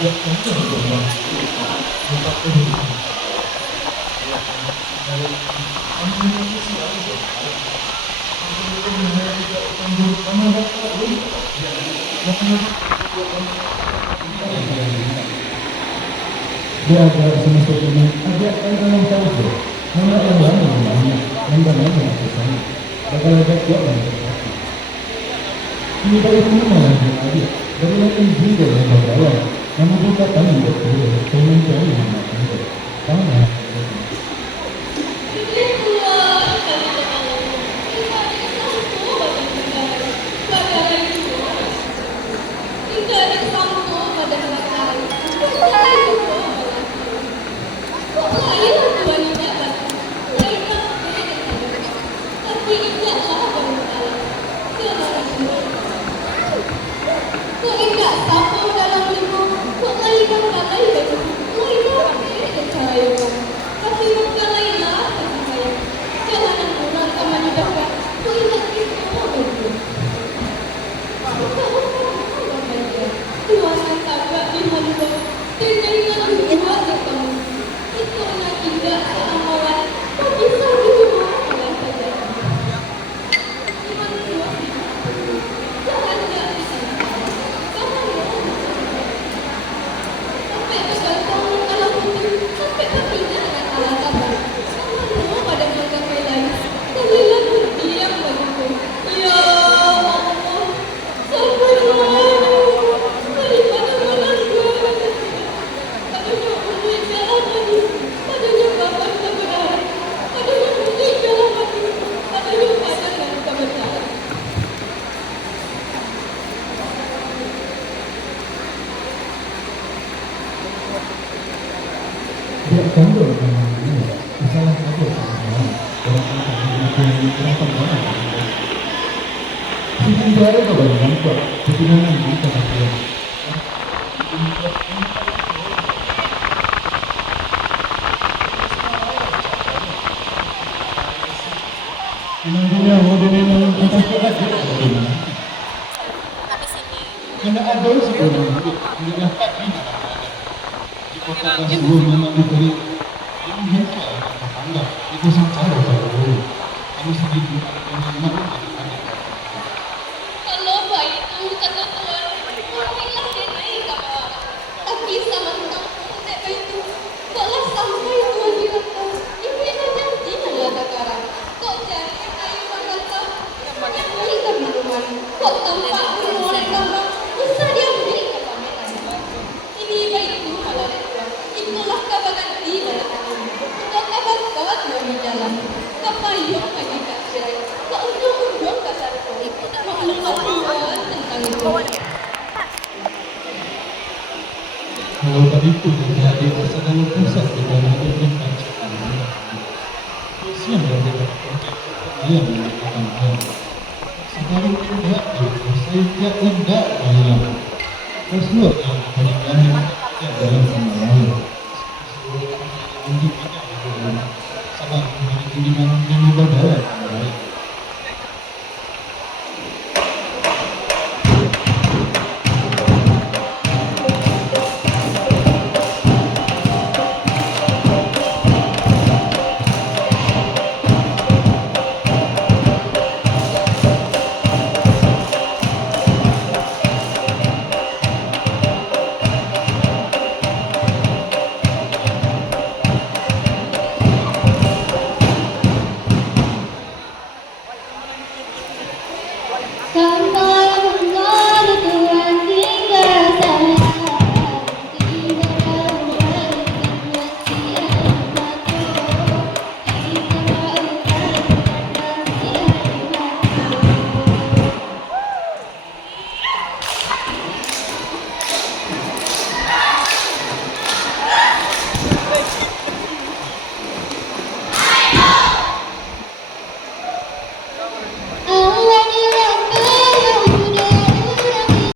Ya, tentu dong. Untuk ini, dari komunikasi aja. Dia ada semester ini ada yang tahu mana yang lain yang banyak yang kesana bakal ada kuat yang ini dari mana yang ada dari yang juga yang berjalan namun kita tahu betul komentar yang ada karena dia condong dengan ini masalah apa orang tidak ada kebanyakan kok keturunan kita pakai Indonesia modern kita sudah karena ada sebenarnya tidak dapat di kota tersebut memang diberi yang hentai tetangga itu sangat jauh kami sendiri memang kalau bayi itu kata Tuhan marilah dia naik ke bawah tapi sama kampung tak itu kalau sampai Tuhan dirata ibu yang janji adalah sekarang kok jadi air kata yang beli ke minuman kok tampak orang tambah usah dia beli ke pameran ini bayi itu malah itulah kabar ganti pada tahun untuk kabar kawat dari jalan kapayung lagi kak cerai kok undung kasar mengeluarkan tentang itu kalau tadi itu terjadi kesadaran pusat di dalam pemerintahan siang dan tidak yang melakukan hal sekarang tidak saya tidak bayar sesuatu yang berikan yang dalam pengalaman untuk kita salah dengan ibadah